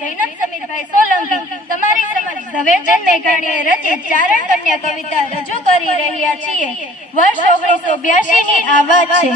જૈનબ સમીરભાઈ સોલંકી તમારી સમક્ષ ઝવેરચંદ મેઘાણીએ રચિત ચારણ કન્યા કવિતા રજૂ કરી રહ્યા છીએ। વર્ષ 1982 ની આ વાત છે।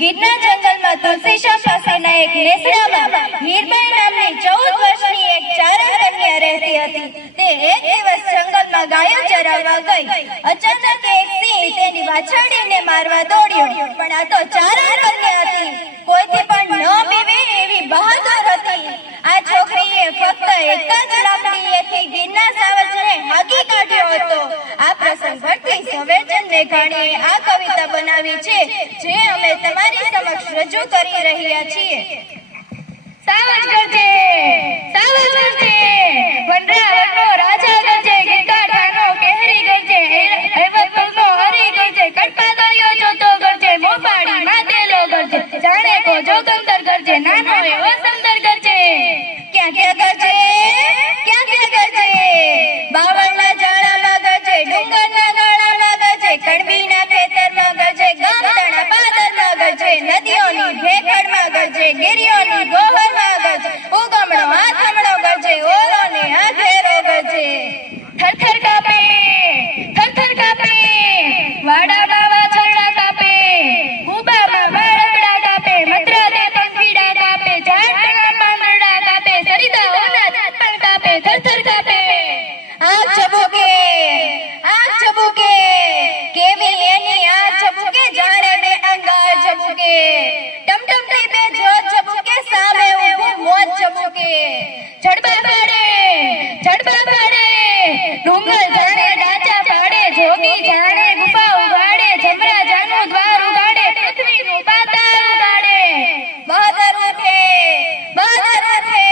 ગીરના જંગલમાં તુલસીશ્યામ પાસેના એક નેસડામાં હીરબાઈ નામની 14 વર્ષની એક ચારણ કન્યા રહેતી હતી। તે એક દિવસ જંગલમાં ગાયો ચરાવવા ગઈ। અચાનક એક સિંહ તેની વાછરડીને મારવા દોડ્યો, પણ આ તો ચારણ કન્યા હતી, કોઈથી પણ ન બીવે એવી બહાદુર હતી। આ છોકરીએ ફક્ત એક જ લાકડીએથી ગીરના સાવજને હાકી કાઢ્યો હતો। આ પ્રસંગ પરથી ઝવેરચંદ મેઘાણીએ આ કવિતા બનાવી છે, જે અમે તમારી સમક્ષ રજૂ કરી રહ્યા છીએ। સાવજ ગરજે, સાવજ ગરજે, વનરાવનનો રાજા ગરજે, ગીરકાંઠાનો કેહરી ગરજે, હૈવતપુરનો હરી ગરજે, કડપા દરિયો જોતો ગરજે, મોપાડી માતેલો ગરજે, જાણે કો જોગંદર ગરજે, નાનો એવો સંદર ગરજે। ક્યાં ક્યાં ગરજે, ક્યાં ક્યાં ગરજે, બાવળના ઝાડામાં ગરજે, ડુંગરના ગાળામાં ગરજે, કડબીના ખેતરમાં ગરજે, ગામતળના પાદરમાં ગરજે, નદીઓની ભેખડમાં ગરજે, ગિરિયોની ગોહરમાં ગરજે, ઉગમણો આથમણો ગરજે, ઓરોને આધેરો ગરજે। થરથર કાપે, થરથર કાપે, વાડામાં વાછરડા કાપે, હુબામાં બાળકડા કાપે, મદ્રાદે પંખીડા કાપે, ઝાડના પાંદડા કાપે, સરિતાઓના ઝાડ કાપે, થરથર કાપે। આગ ચબુકે, આગ ચબુકે, કેવી એની આગ ચબુકે, જાણે બે અંગાર ચબુકે, ટમટમતી બે જોત ચબુકે, સામે ઊભું મોત ચબુકે। જડબા પાડે, જડબા પાડે, ડુંગર જાણે ડાચા પાડે, જોગી જાણે ગુફા ઉગાડે, જમરા જાનું દ્વાર ઉગાડે, પૃથ્વીનું પાતાળ ઉગાડે। બહાદર ઉઠે, બહાદર ઉઠે,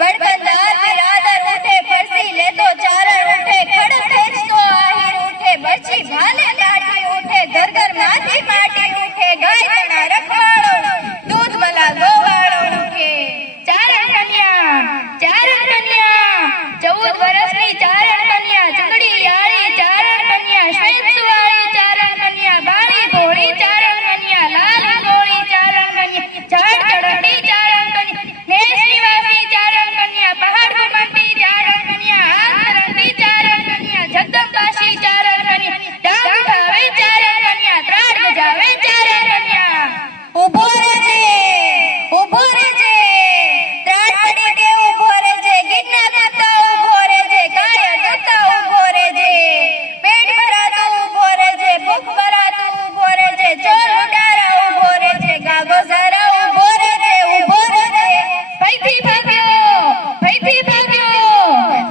બળબંદાર બિરાદર ઉઠે, ફરસી લેતો ચારણ ઉઠે, ખડક ખેંચતો આહીર ઉઠે, બરછી ભાલે લાઠી ઉઠે, ઘર ઘર માથી માટી ઉઠે, ગાય તણા રખવાળો, દૂધ મલા ગોવાળો ઉઠે। ચારણ કન્યા, ચારણ કન્યા, 14 વર્ષની ચારણ કન્યા, ચકડી આળી ચારણ કન્યા, શ્વેત સુવાળી ચારણ કન્યા, બાળી ભોળી ચારણ કન્યા, લાલ ગોળી ચારણ કન્યા, ઝાડ ચડતી ચારણ કન્યા, નેસ નિવાસી ચારણ કન્યા, પહાડ ઘુમંતી ચારણ કન્યા, હાથ રંગી ચારણ કન્યા, જગદંબાશી ચારણ કન્યા, ડાંગ ઉઠાવે ચારણ કન્યા, ત્રાડ બજાવે ચારણ કન્યા। ઉભો રહેજે, ઉભો રહેજે, ત્રાડ પડી કે ઉભો રહેજે, ગીરના ગાતા ઉભો રહેજે, ગાય અડકતા ઉભો રહેજે, પેટ ભરાતું ઉભો રહેજે, ભૂખ ભરાતું ઉભો રહેજે, ચોર ઉડારા ઉભો રહેજે, ગાગો સારા ઉભો રહેજે, ઉભો રહેજે। ભયથી ભાગ્યો, ભયથી ભાગ્યો,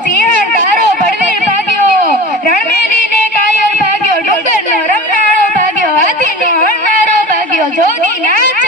સિંહણ તારો બળવીર ભાગ્યો, રણમેલીને કાયર ભાગ્યો, ડુંગરનો રમનારો ભાગ્યો, હાથીનો હણનારો ભાગ્યો, જોગી નાચ